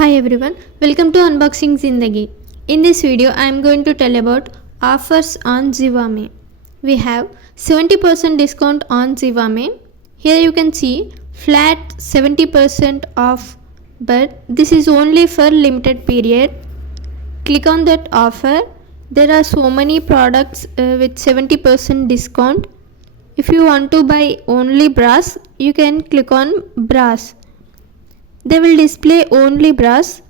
Hi everyone, welcome to Unboxing Zindagi. In this video, I am going to tell about offers on ZIVAME. We have 70% discount on ZIVAME. Here you can see flat 70% off, but this is only for limited period. Click on that offer. There are so many products with 70% discount. If you want to buy only bras, you can click on bras. They will display only bras.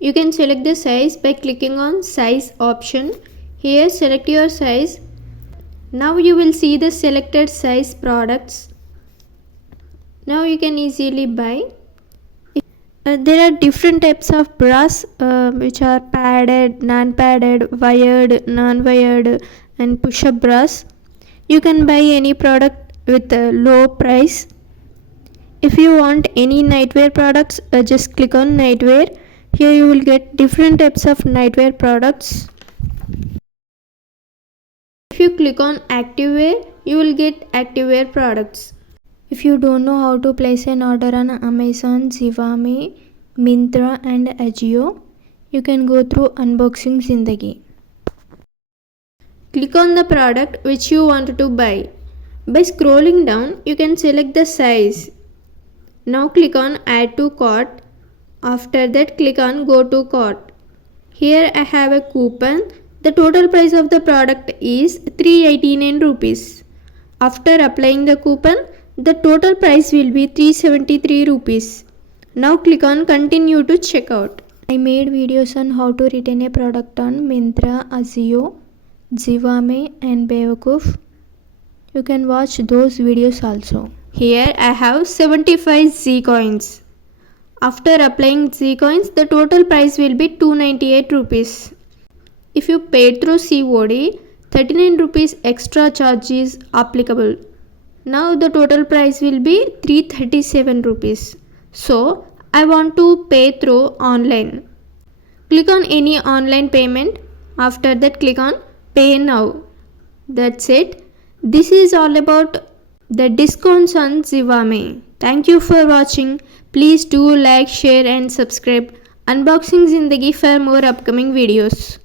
You can select the size by clicking on size option. Here select your size. Now you will see the selected size products. Now you can easily buy. There are different types of bras which are padded, non-padded, wired, non-wired and push-up bras. You can buy any product with a low price. If you want any nightwear products, just click on nightwear. Here you will get different types of nightwear products. If you click on activewear, you will get activewear products. If you don't know how to place an order on Amazon, ZIVAME, Myntra and Ajio, you can go through Unboxing Zindagi. Click on the product which you want to buy. By scrolling down, you can select the size. Now click on add to cart. After that click on go to cart. Here I have a coupon. The total price of the product is 389 rupees. After applying the coupon, the total price will be 373 rupees. Now click on continue to checkout. I made videos on how to return a product on Myntra, Ajio, ZIVAME and Bewakoof. You can watch those videos also. Here I have 75 Z coins. After applying Z coins, the total price will be 298 rupees. If you paid through COD, 39 rupees extra charge is applicable. Now the total price will be 337 rupees. So I want to pay through online. Click on any online payment. After that click on pay now. That's it. This is all about the discounts on ZIVAME. Thank you for watching. Please do like, share and subscribe. Unboxing Zindagi for more upcoming videos.